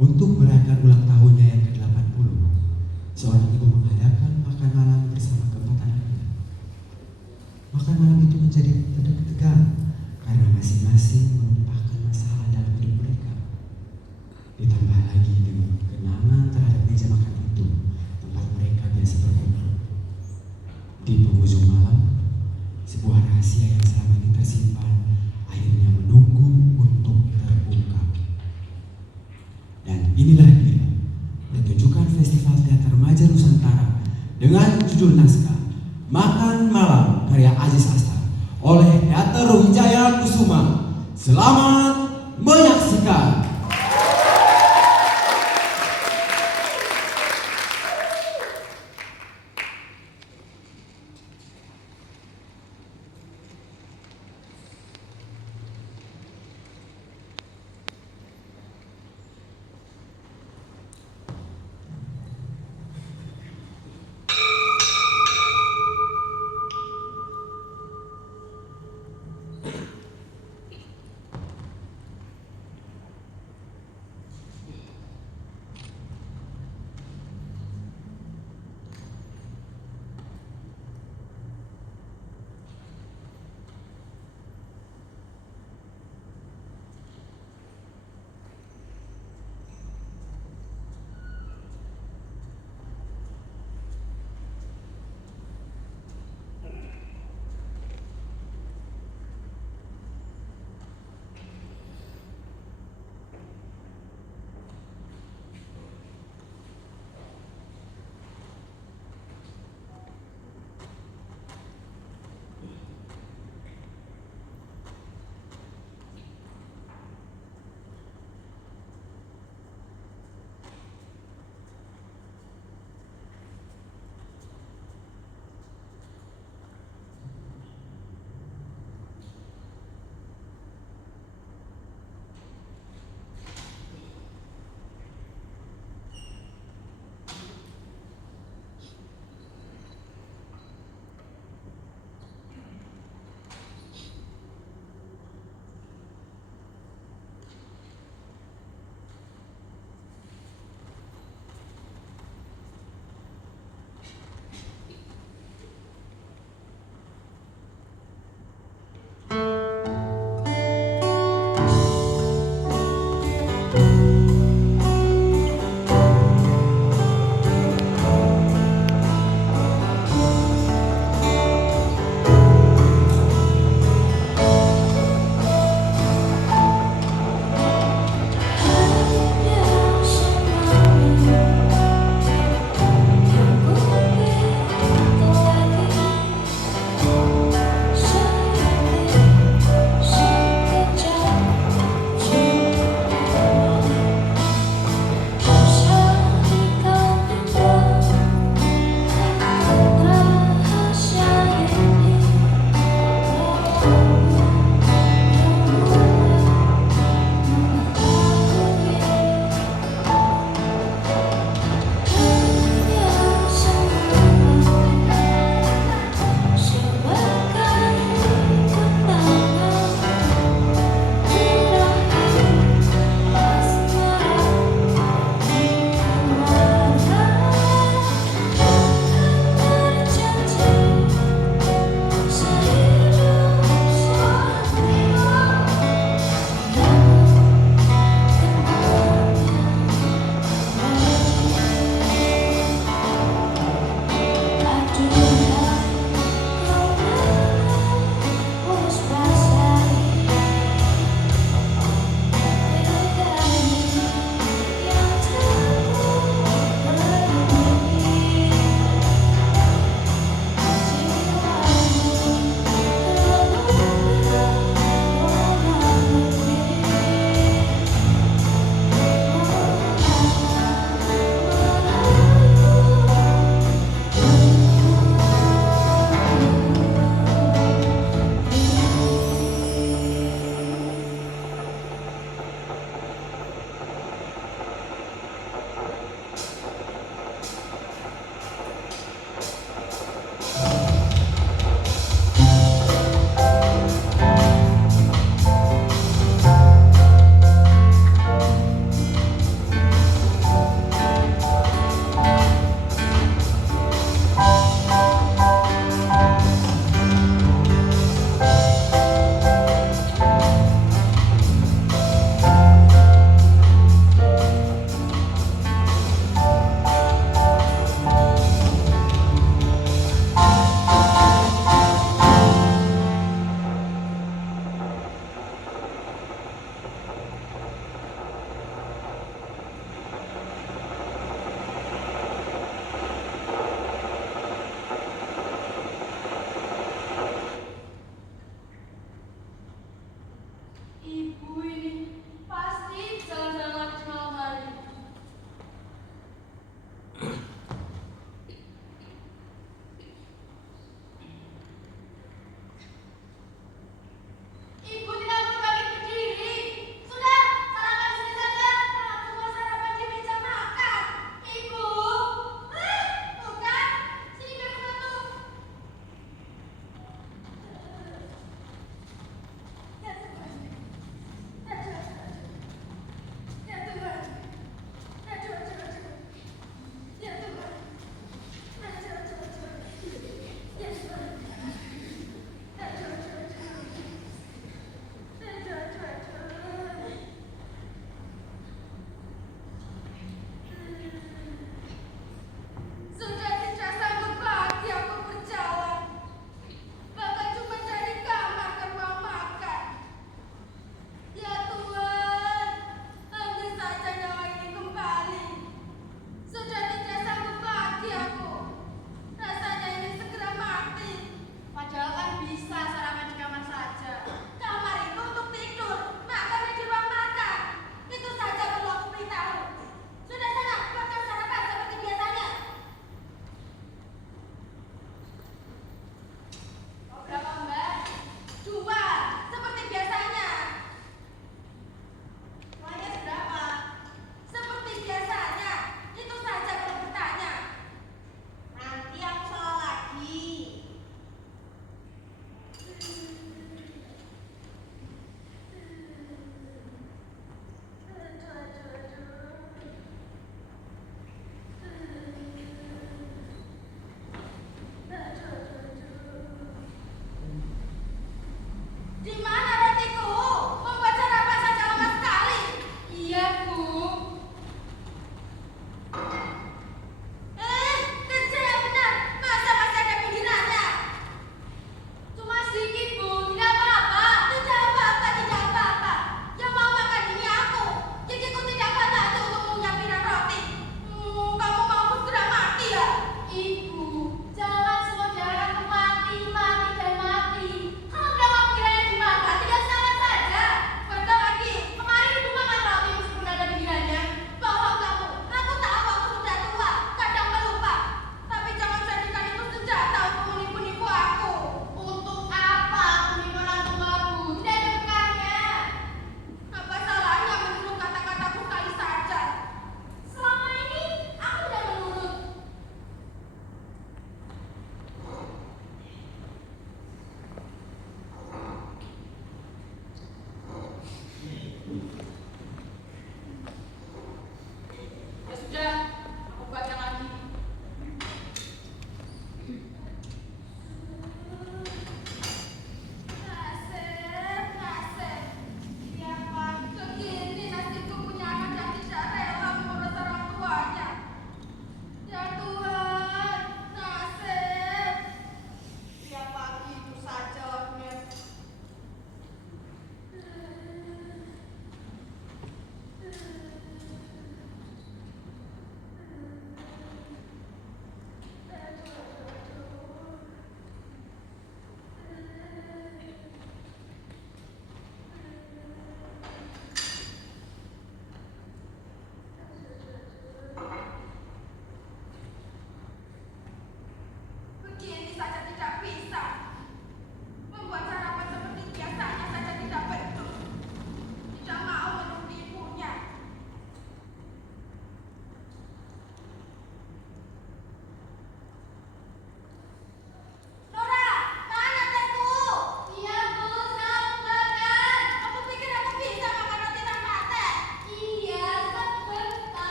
Untuk merayakan ulang tahunnya yang ke-80, seorang ibu mengadakan makan malam bersama keempat anaknya. Makan malam itu menjadi tegang karena masing-masing menumpahkan masalah dalam hidup mereka. Ditambah lagi dengan kenangan terhadap meja makan itu, tempat mereka biasa berkumpul. Di penghujung malam, sebuah rahasia yang selama ini tersimpan akhirnya menunggu untuk terungkap. Dan inilah dia, pertunjukan Festival Teater Remaja Nusantara dengan judul naskah Makan Malam karya Aziz Astar oleh Teater Wijaya Kusuma. Selamat menyaksikan.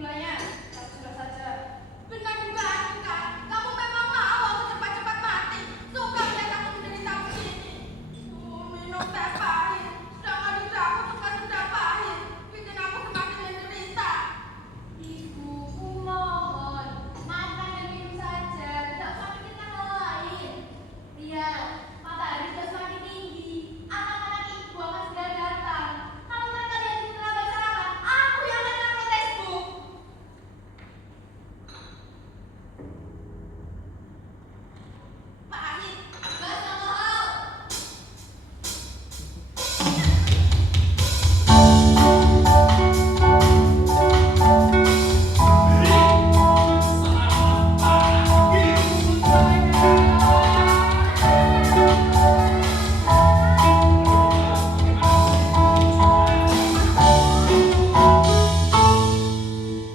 gulanya. Sudah saja. Benar dugaanku kan? Kamu memang mau aku cepat-cepat mati. Suka melihat aku menderita begini. Minum teh pahit. Sedangkan lidahku juga sudah pahit. Bikin aku semakin menderita. Ibu, kumohon, makan dan minum saja, tidak usah pikirkan hal lain. Lihat, matahari sudah semakin tinggi, anak-anak ibu akan segera datang. Kalau mereka lihat ibu terlambat sarapan, aku yang akan kena protes, Bu. Pahit. Gak sama hal.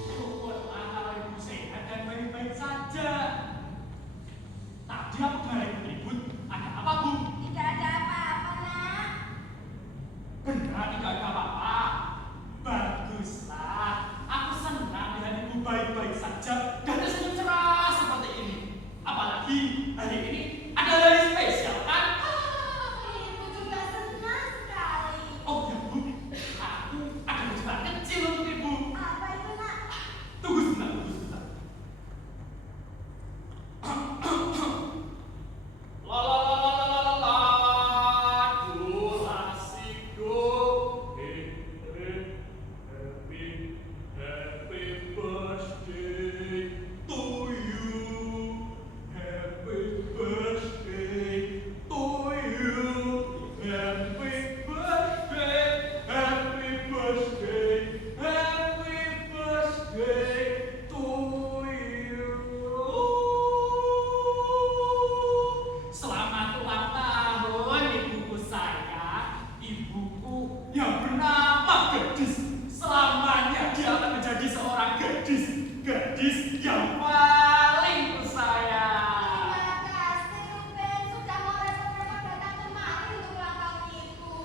Syukurlah kalau ibu sehat dan baik-baik saja. Tadi aku dengar ibu ribut. Ada apa, Bu? Tidak ada apa-apa, Nak. Benar tidak ada apa-apa. Baguslah. Aku senang lihat ibu baik-baik saja dan tersenyum cerah seperti ini. Apalagi hari ini ada hari spesial kan? Ibu juga senang sekali. Oh ya, Bu. Aku ada kejutan kecil untuk ibu. Apa itu, Nak? Tunggu sebentar, tunggu sebentar. La la la la la la la la. Do la si do. Happy birthday to you. Happy birthday to you. Happy birthday. Happy birthday. Happy birthday to you. Selamat ulang tahun ibuku saya, ibuku yang bernama Gadis. Selamanya dia akan menjadi seorang gadis, gadis yang paling kusayang. Terima kasih, Ruben. Sudah mau repot-repot datang kemari untuk ulang tahun Ibu.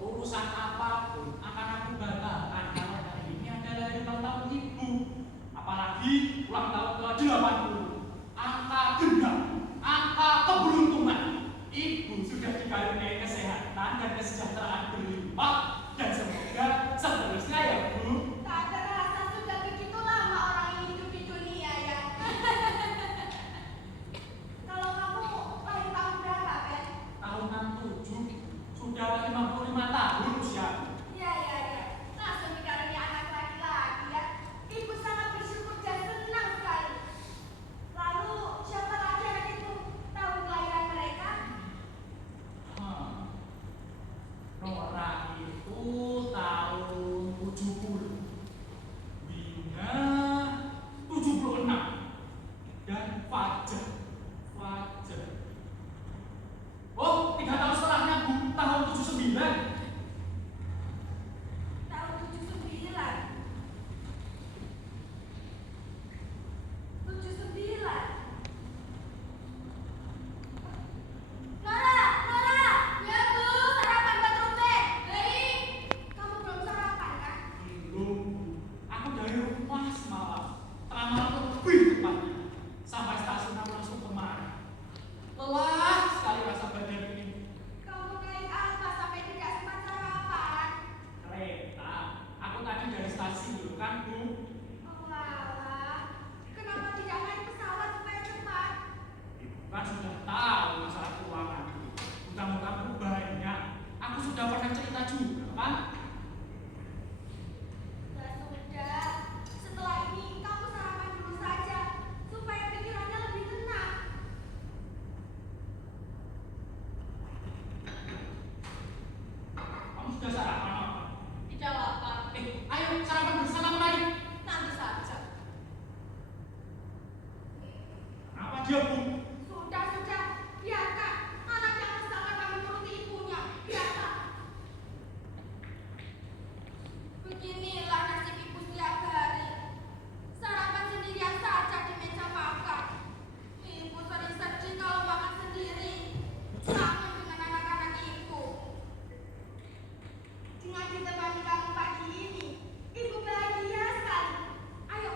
Urusan apapun akan aku batalkan kalau hari ini adalah hari ulang tahun ibu. Apalagi ulang tahun ke-80. Angka genap, angka keberuntungan. Ibu sudah dikaruniai kesehatan dan kesejahteraan berlimpah dan semoga seterusnya ya, Bu. Tak terasa sudah begitu lama orang ini hidup di dunia ya. Kalau kamu lahir tahun berapa, Ben? Tahun 67 sudah 55 tahun usiaku. Ya. Langsung dikaruniai anak laki-laki ya. Ibu sangat bersyukur dan senang sekali. Lalu siapa lagi anak itu? Tahun kelahiran mereka? Nora itu tahun 70, Wina 76, dan Fajar. Oh, 3 tahun setelahnya, Bu, tahun 79. Tahun 79. 79. Nora, ya Bu, sarapan buat Ruben. Baik. Kamu belum sarapan kan? Belum, aku dari rumah semalam. Tengah malam lebih tepatnya. Sampai stasiun aku langsung kemari. Lelah sekali rasa badan ini. Kamu naik apa sampai tidak sempat sarapan? Kereta, aku tadi dari stasiun dulu kan, Bu. Oh alah, kenapa tidak naik pesawat supaya cepat? Ibu kan sudah tahu masalah keuangan. Utang-utangku banyak. Aku sudah pernah cerita juga, kan? Ya sudah, setelah ini kamu sarapan dulu saja supaya pikirannya lebih tenang. Kamu sudah sarapan apa? Tidak lapar, Ayo sarapan bersama kemari. nanti saja. Kenapa dia, Bu? Sudah, biarkan. Anak yang kesalahan kami menuruti ibunya, biarkan. Beginilah nasib ibu setiap hari. Sarapan sendirian saja di meja makan. Ibu sering sedih kalau makan sendiri. Sama dengan anak-anak ibu. Dengan ditemani kamu pagi ini, ibu bahagia sekali. Ayo,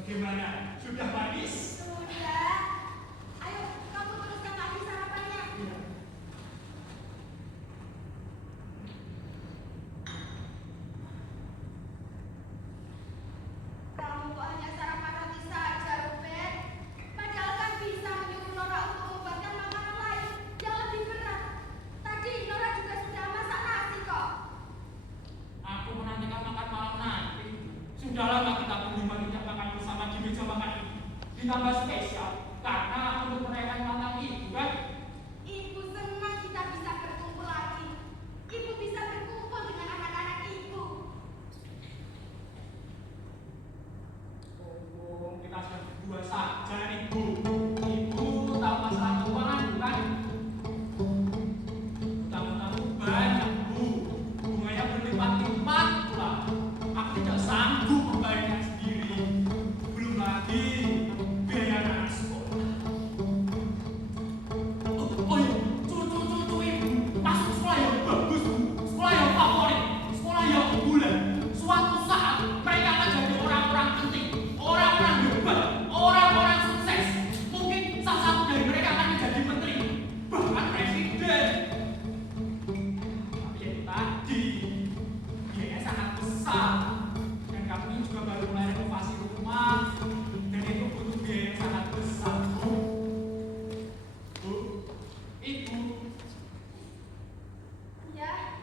Bagaimana? Sudah manis? Sudah. Ayo, kamu teruskan lagi sarapannya. Iya. Kamu kok hanya sarapan roti saja, Ruben? Padahal kan bisa menyuruh Nora untuk membuatkan makanan lain yang lebih berat. Tadi Nora juga sudah masak nasi kok. Aku menantikan makan malam nanti. Sudah lama kita berlima tidak makan bersama di meja makan ini. Ditambah spesial karena untuk merayakan ulang tahun ibu kan. Ibu senang kita bisa berkumpul lagi. Ibu bisa berkumpul dengan anak-anak ibu. Oh, kita sudah berdua saja nih Bu. Ibu tahu masalah keuangan bukan? Tamu-tamu banyak Bu. Bunganya berlipat-lipat pula. Aku tidak sanggup membayarnya sendiri. Belum lagi biaya anak sekolah. Oh iya, cucu-cucu ibu masuk sekolah yang bagus, sekolah yang favorit, sekolah yang unggulan. Suatu saat mereka akan jadi orang-orang penting, orang-orang hebat, orang-orang sukses. Mungkin salah satu dari mereka akan menjadi menteri, bahkan presiden. Tapi itu tadi, biayanya sangat besar. Dan kami juga baru mulai renovasi rumah, dan itu butuh biaya yang sangat besar. Bu, Ibu, Ya,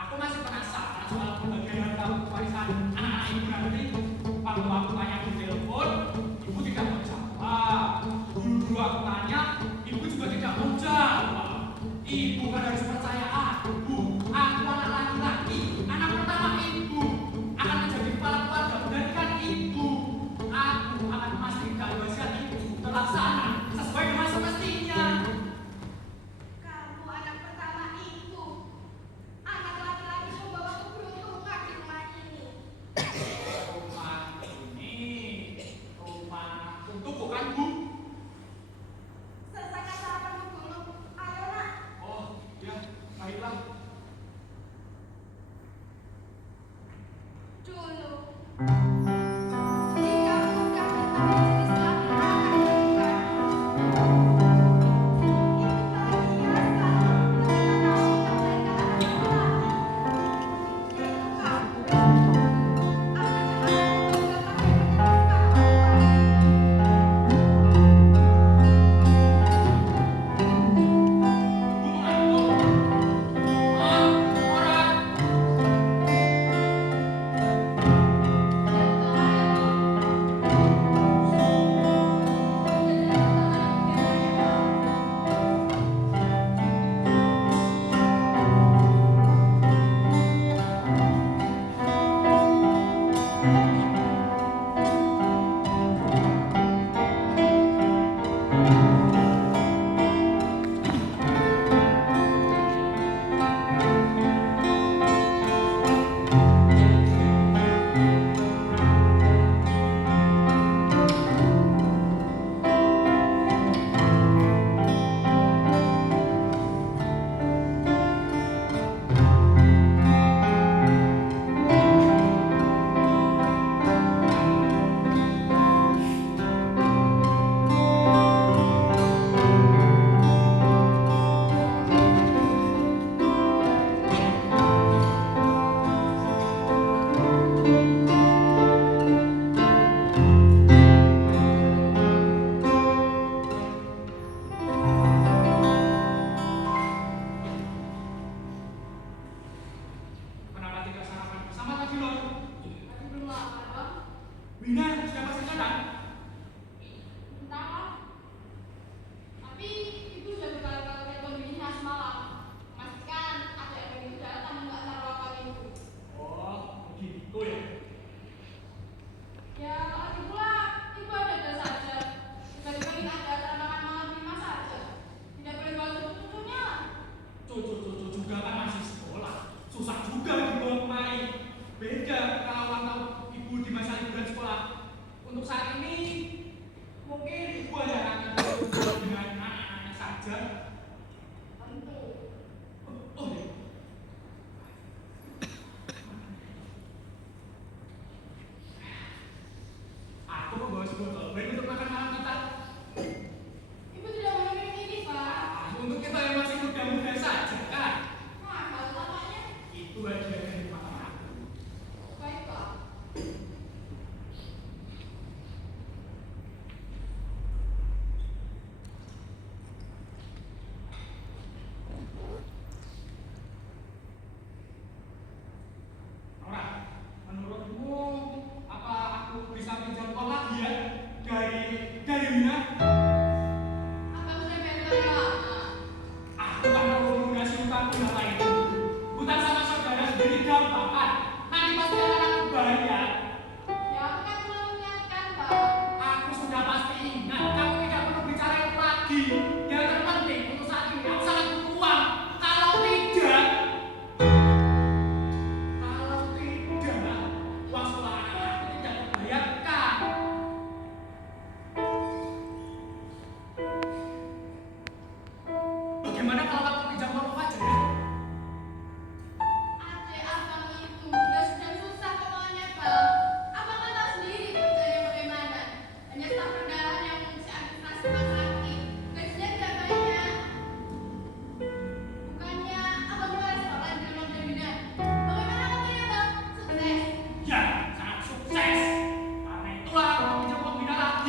aku masih penasaran soal pembagian harta warisan anak-anak ibu nanti. Waktu aku tanya di telepon, ibu tidak mau jawab. Dulu aku tanya, ibu juga tidak mau jawab. Ibu kan harus percaya aku. Aku anak laki-laki, anak pertama ibu. Akan menjadi kepala keluarga menggantikan ibu. Aku akan memastikan wasiat ibu terlaksana sesuai dengan semestinya. kamu anak pertama ibu. Anak laki-laki membawa keberuntungan di rumah ini. Rumah ini rumah untuk bukan Bu. Selesaikan sarapanmu dulu. Ayo, Nak. Oh ya, baiklah. Dulu. Jika sudah mengetahui jenis kelamin anak ibu kan. Ibu bahagia sekali ketika kamu melahirkan anak laki-laki. Yaitu kamu. Anak yang akan membanggakan dan meneruskan Kenapa tidak sarapan bersama tadi Lon? Tadi belum lapar, Bang. Wina sudah pasti kadang. Entahlah. Tapi ibu sudah berkali-kali telepon Wina semalam. Memastikan ada yang ingin datang nggak sarapan ibu. Oh, begitu ya. Ya, lagi pula ibu ada saja. Tiba-tiba ingin ada acara makan malam di rumah saja. Tidak boleh bawa cucu-cucunya. Cucu-cucu juga kan masih sekolah. Susah juga dibawa kemari. Beda kalau ulang tahun ibu di masa liburan sekolah. Untuk saat ini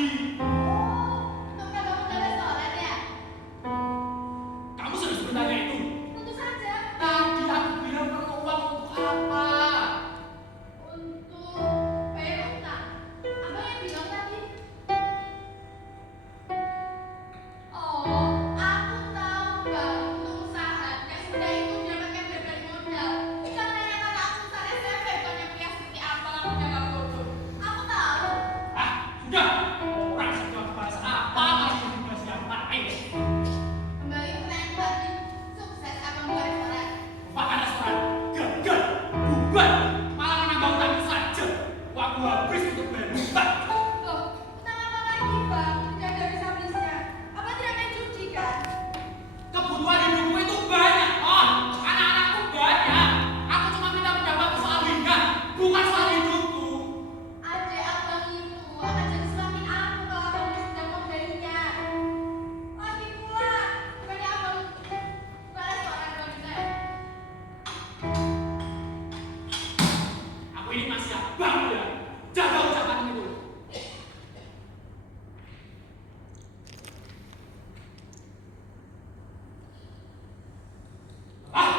lagi. Untuk kamu ke restoran ya? Kamu serius bertanya itu? Tentu saja. Tadi aku bilang perlu uang untuk apa? Untuk bayar utang. Abang yang bilang tadi. Oh, aku tahu bang. Untuk usaha yang semudah itu dapatkan berbagai modal. Jangan tanyakan aku saat SMP bukannya pria seperti apa kamu jaga bodoh. Aku tahu. Ah, sudah. Orang sedang bahas apa masih dibahas yang lain. Kembali ke pertanyaan tadi. Sukses abang buka restoran. Makan restoran gagal, bubar, malah menambah utang saja. Waktu habis untuk bayar hutang. Loh, utang apa lagi bang? Tidak ada habis-habisnya. Apa tidak main judi kan? Kebutuhan hidupku itu banyak, oh, anak-anakku banyak. Aku cuma minta pendapatku soal Wina, bukan soal hidupku. Adik abang itu akan jadi semakin aku kalau abang tidak menghindarinya. Lagi pula, bukannya abang Buka restoran kalau juga ya. Aku ini masih abang ya, jaga ucapan itu. Ah,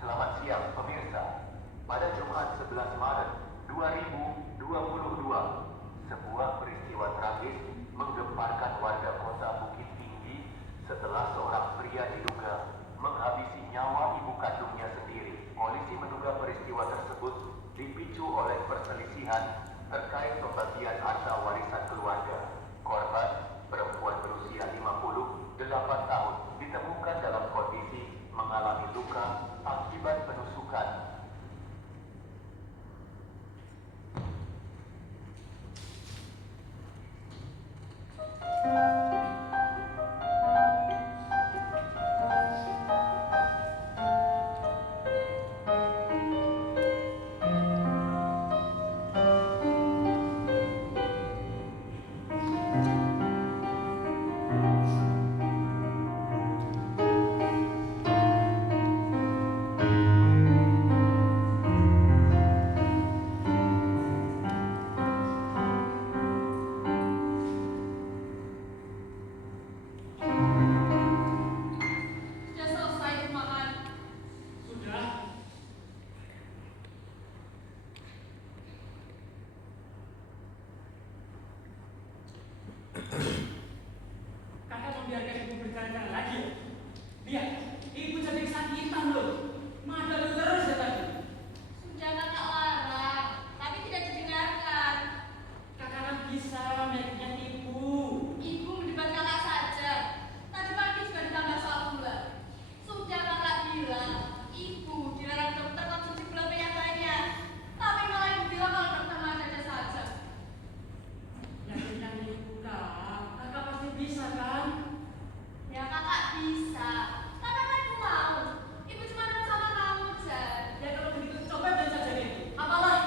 Selamat siang pemirsa. Pada Jumat 11 Maret 2022, sebuah peristiwa tragis menggemparkan warga kota Bukit Tinggi setelah seorang pria diduga menghabisi nyawa ibu kandungnya sendiri. Polisi menduga peristiwa tersebut dipicu oleh perselisihan terkait pembagian harta warisan keluarga. Korban, perempuan berusia 58 tahun, ditemukan dalam kondisi mengalami luka akibat penusukan. sudah selesai makan. sudah. Kakak membiarkan ibu berjalan lagi ya? Lihat, ibu jadi kesakitan loh. Madal terus ya tadi. Sudah kakak larang, tapi tidak didengarkan. Kakak kan bisa meyakinkan ibu. Ibu mendebat kakak saja. Tadi pagi juga ditambah soal gula. Sudah kakak bilang, ibu dilarang dokter konsumsi gula yang banyak. Tapi malah ibu bilang kalau dokter malah saja saja. Yakinkan ibu kak. Kakak pasti bisa kan? Ya kakak bisa. Tapi apa ibu mau? Ibu cuma nurut sama kamu, Jan. Ya kalau begitu coba dan saja ibu. Apalah?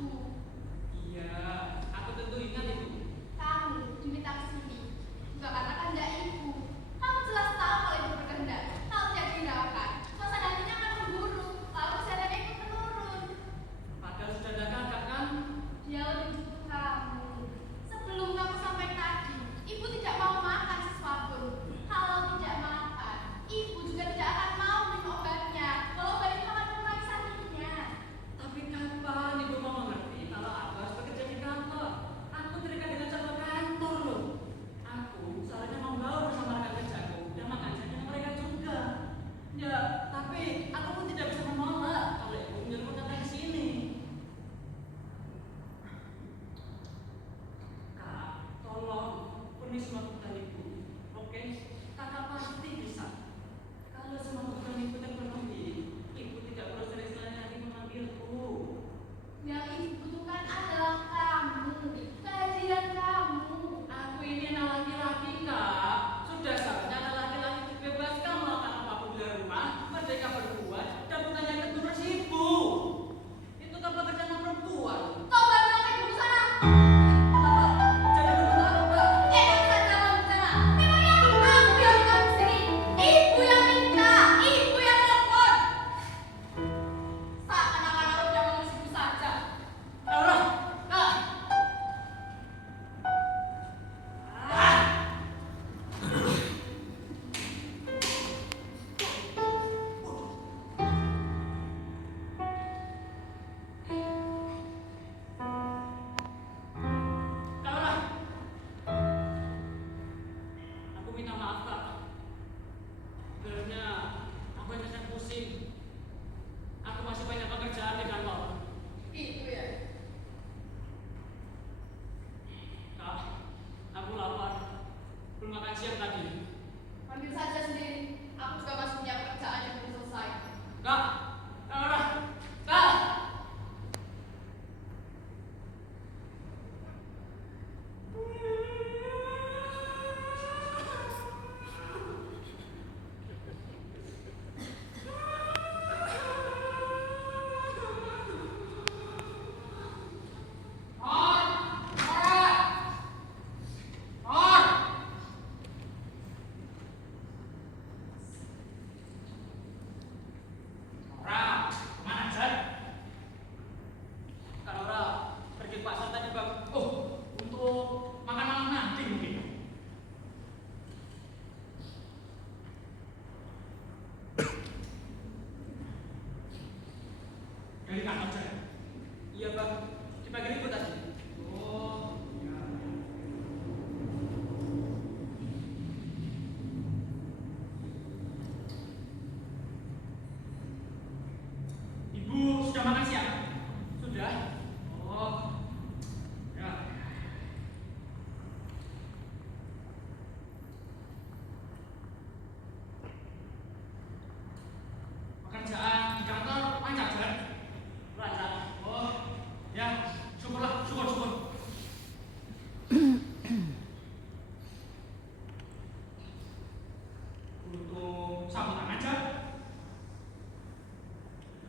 ibu. Iya, aku tentu ingat itu. Kamu diminta ke sini bukan karena kehendak ibu. Kamu jelas tahu kalau ibu berkehendak. Kalau tidak dihiraukan, suasana hatinya akan memburuk. Lalu kesehatannya ikut menurun. Padahal sudah ada kakak kan? Dia lebih butuh kamu. Sebelum kamu sampai tadi, ibu tidak mau makan sesuatu. Kalau tidak makan, ibu juga tidak akan mau minum obatnya. Kalau obat itu akan mengurangi sakitnya. Tapi kapan ibu mau mengerti kalau aku harus bekerja di kantor? Aku terikat dengan jadwal kantor loh. Aku seharusnya membawa bersama rekan kerjaku dan makan siang dengan mereka juga. Ya, tapi aku pun tidak bisa menolak kalau ibu menyuruh datang ke sini. Kak, tolong penuhi semua kebutuhan ibu. Oke, kakak pasti bisa. Kalau semua kebutuhan ibu terpenuhi, ibu tidak perlu sering-sering lagi memanggilku. Yang ibu butuhkan adalah kamu, kehadiran kamu. Aku ini anak laki-laki, Kak. Sudah seharusnya anak laki-laki dibebaskan melakukan apapun di rumah, merdeka berbuat, dan bukan hanya turun ibu. Itu kan pekerjaan perempuan. Kau balik lagi dulu sana. Jadi benar, Pak. Enak saja kamu di sana. Memangnya aku yang minta ke sini. Ibu yang minta, ibu yang telepon. Seakan-akan aku tidak mengurus ibu saja. Laura, Kak. Laura. Aku minta maaf, Kak. Sebenarnya aku hanya pusing. Aku masih banyak pekerjaan di kantor. Itu ya. Kak, aku lapar. Belum makan siang tadi. Ambil saja sendiri. Aku juga masih punya pekerjaan yang belum selesai. Kak, Laura, Kak. Laura, kemana aja? Kak Laura, pergi ke pasar tadi, Bang. Oh, untuk makan malam nanti mungkin. Dari kantor aja. Iya, Bang. Dibagi libur tadi. Oh, iya. Ibu sudah makan siang? Sudah? Oh, ya. Pekerjaan di kantor lancar, Jan? Lancar. Oh, ya. Syukurlah, syukur. Untuk sambutan aja.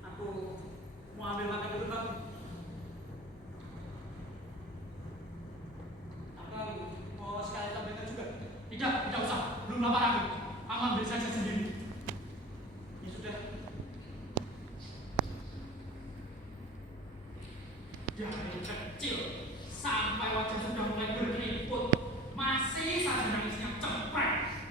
Aku mau ambil makan dulu, Bang. Abang mau sekali tampilkan juga? Tidak usah. Belum lapar aku. Kamu ambil saja sendiri. Ya sudah. Dari kecil sampai wajah sudah mulai berkeriput, masih saja nangisnya cepat.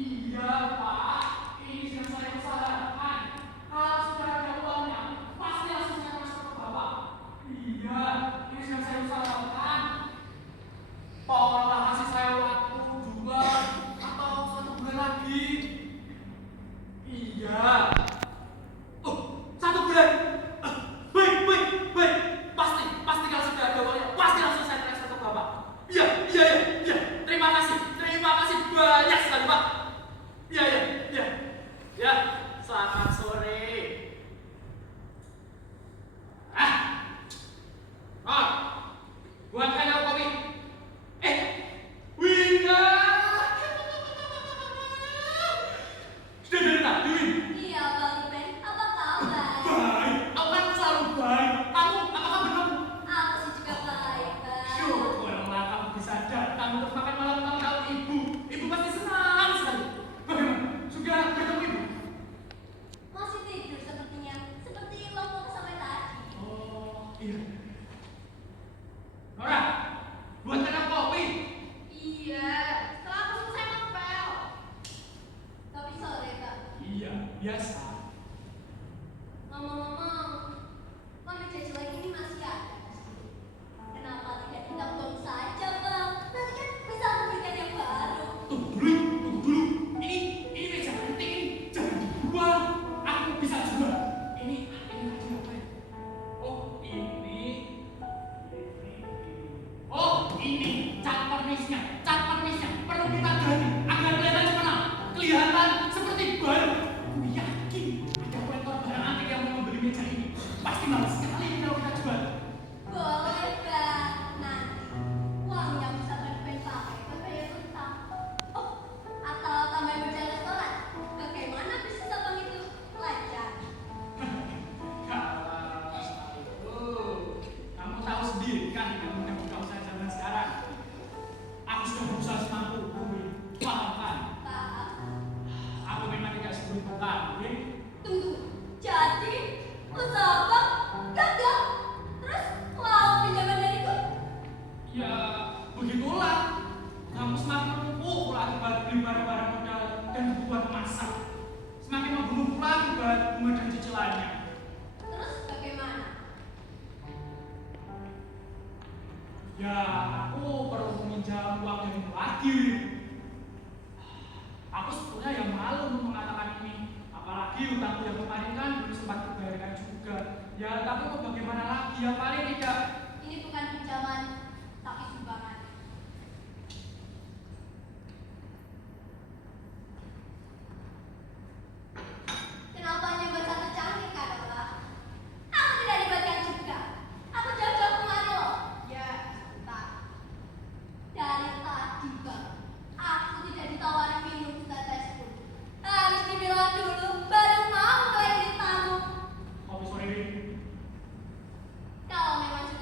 Iya, Pak. Ini yang saya usahakan. Kalau sudah ada uangnya, pasti langsung saya masuk ke Bapak. Iya, ini yang saya usahakan. Tolonglah kasih saya waktu 2 atau 1 bulan lagi. Iya. Oh, 1 bulan. Baik. Pasti kalau sudah ada uangnya, pasti langsung saya transfer ke Bapak. Iya. Terima kasih banyak sekali, Pak. Iya. Ya, selamat sore. Buatkan aku kopi. Wina. Sudah dengar, Dewi? Iya, Bang Iben. Apa kabar? Baik, aku kan selalu baik. Kamu, apakah benar? Aku sih juga baik, Bang. Syukurlah kamu bisa datang untuk makan malam tahun Ibu. Ibu pasti senang sekali. Bagaimana? Sudah bertemu Ibu? Masih tidur sepertinya. Seperti waktu sampai tadi. Oh, iya. Nora, buatkan aku kopi. Iya, setelah aku selesai ngepel. Tapi sore, Bang. Iya, biasa. Ngomong-ngomong, kok meja jelek ini masih ada? Kenapa tidak ditambang saja, Bang? Nanti kan bisa aku belikan yang baru. Tunggu dulu. Ini meja penting ini. Jangan dibuang. Aku bisa jual. Ini lagi apa ya? Oh, ini. Oh, ini cat pernisnya. Perlu kita ganti agar kelihatan cemerlang. Kelihatan seperti baru. Aku yakin ada kolektor barang antik yang mau membeli meja ini. Pasti malas sekali kalau kita jual. Boleh, Bang. Nanti uangnya bisa Ben pakai buat bayar utang. Oh, atau tambah meja restoran. Bagaimana bisnis abang itu? Lancar. Kalau itu, kamu tahu sendiri kan dengan mudah-mudah usaha zaman sekarang. Aku sudah berusaha semampuku, paham kan? Pak, Aku memang tidak seperti kamu, tunggu. Jadi, usaha abang gagal. Terus mau pinjaman dariku? Ya, begitulah. Kamu semakin menumpuk akibat beli barang-barang modal dan kebutuhan masak. Semakin membunuh pula akibat bunga dan cicilannya. Terus bagaimana? Ya, aku perlu meminjam uang dari lagi. Aku sebetulnya yang malu untuk mengatakan ini. Apalagi utangku yang kemarin kan belum sempat terbayarkan juga. Ya, tapi mau bagaimana lagi? Ya paling tidak. Ini bukan pinjaman, tapi sumbangan. Kenapa nyoba satu cangkir, Kak Dora? Aku tidak dibayar juga. Aku jauh-jauh kemari loh. Ya, sebentar. Dari tadi, Bang, aku tidak ditawari minum setetes pun. Harus dibilang dulu, baru mau melayani tamu. Kopi sore ini. Kalau memang sudah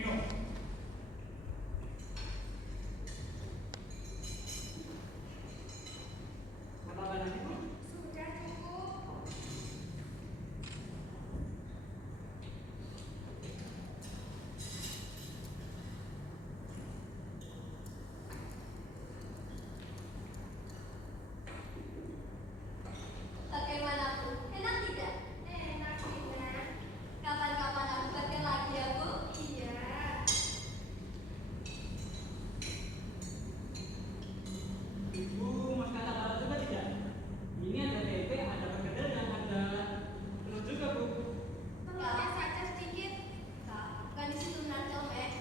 minum. Apa lagi, Bu? Sudah cukup. Bagaimanapun, enak tidak? Enak, Nina. Kapan-kapan aku buatkan lagi ya, Bu? Iya. Ibu mau kata kalau juga tidak? Ini ada tempe, ada perkedel, dan ada telur juga, Bu. Telurnya saja sedikit. Kak, bukan di situ nanti Mek.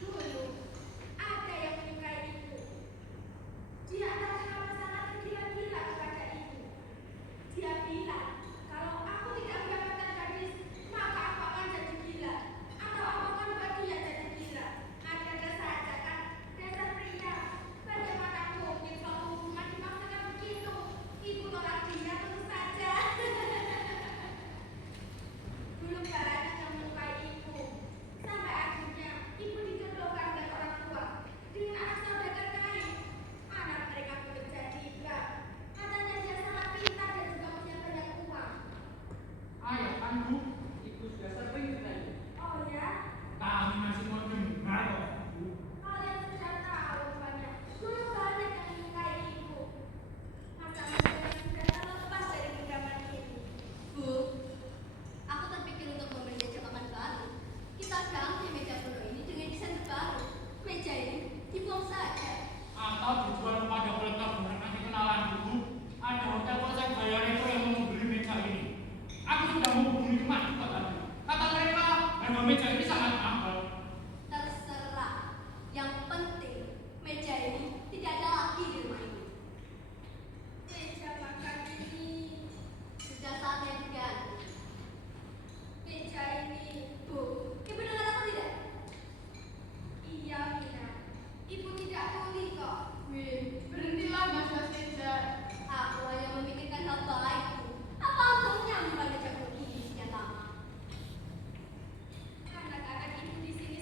Dulu ada yang menyukai ibu. Dia terkenal sangat tergila-gila kepada ibu. Dia bilang, kalau aku tidak mendapatkan gadis, maka aku akan jadi gila. Atau aku akan buat dia jadi gila. Ada saja kan, dasar pria. Bagaimana mungkin suatu hubungan dimaksudkan begitu? Ibu tolak dia tentu saja. Dulu Barani yang menyukai ibu. Sampai akhirnya ibu dijodohkan dengan orang tua dengan anak saudara terkait. Anak mereka bekerja di bank. Katanya dia sangat pintar dan juga punya banyak uang. Ayah kan, Bu. Ibu sudah sering bertanya. Oh ya, Kami masih mau dengar kok, Bu. kalian sudah tahu rupanya. Dulu banyak yang menyukai ibu. Masa mudanya sudah terlepas dari genggaman ini. Bu, aku terpikir untuk membeli meja makan baru. Kita ganti meja kuno ini dengan desain baru. Meja ini dibuang saja. Atau dijual kepada kolektor barang nanti kenalan, Bu. Ada hotel kok saya bayar itu yang mau beli meja ini. Aku sudah menghubungi kemana juga tadi. Kata mereka, harga meja ini sangat mahal. Terserah. Yang penting meja ini tidak ada lagi di rumah ini. Meja makan ini, Sudah saatnya diganti. meja ini. Bu, ibu dengar aku tidak? Iya, Mina. Ibu tidak tuli kok. Wih, Berhentilah Mas Seja. aku hanya memikirkan hal baikku. Apa untungnya membuat meja ini sekian lama? Anak-anak ibu di sini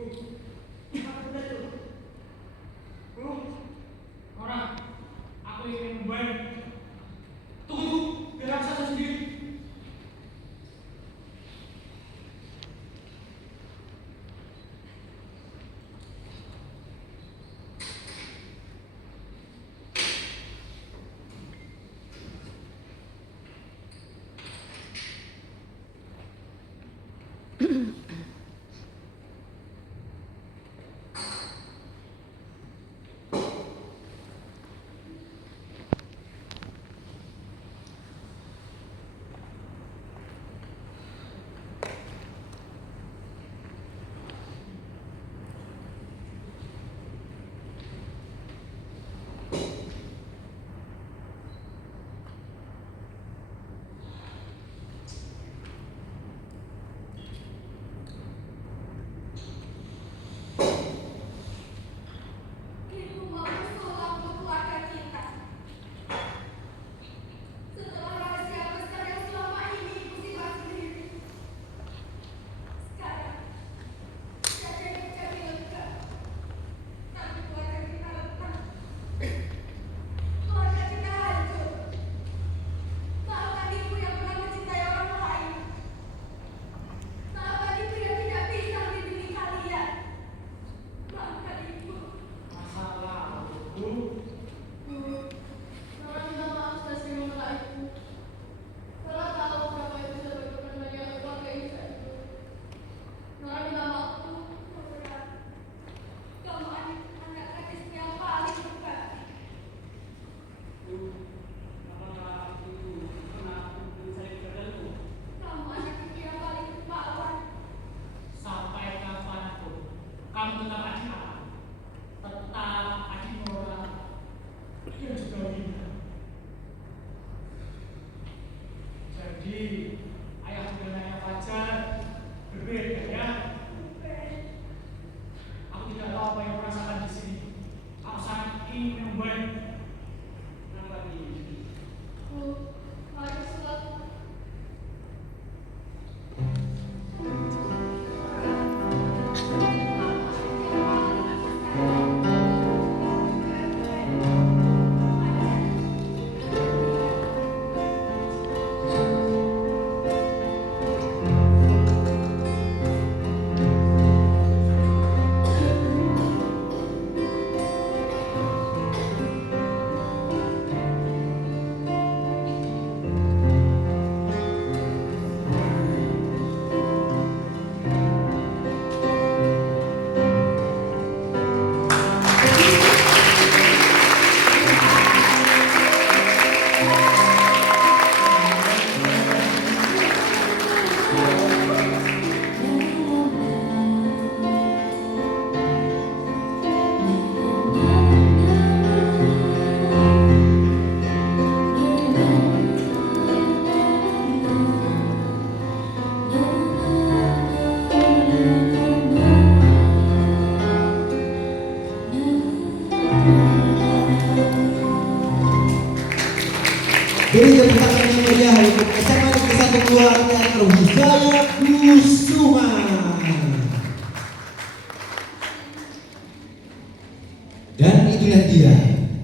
Apa benda itu? Orang, aku ingin membuat. Tunggu, biar aku saja sendiri. Ibu mau sulap untuk keluarga kita. Setelah rahasia besar yang selama ini ibu simpan sendiri. Sekarang, saya jadi lega. Tapi keluarga kita retak. Keluarga kita hancur. Maafkan ibu yang pernah mencintai orang lain. Maafkan ibu yang tidak bisa melindungi kalian. Maafkan ibu. Masalah, Bu. Nora minta maaf sudah sering menolak ibu. Nora tahu berapa ibu sudah berkorban banyak keluarga ini saat itu. Nora minta maaf, Bu. Kamu anak gadis yang paling berbakti. Bu, apakah itu pernah saya berkataku? Kamu anak yang paling dermawan. Sampai kapanpun kamu tetap adik aku, tetap adik Nora yang juga Winda. Jadi ayah dan ayah Fajar berbeda ya. Aku tidak tahu apa yang merasakan di sini. Aku sangat ingin membuat apa ini. Bu, mari sholat. Beri tepuk tangan yang meriah untuk SMA Negeri 1 Teater Wijaya Kusuma. Dan itulah dia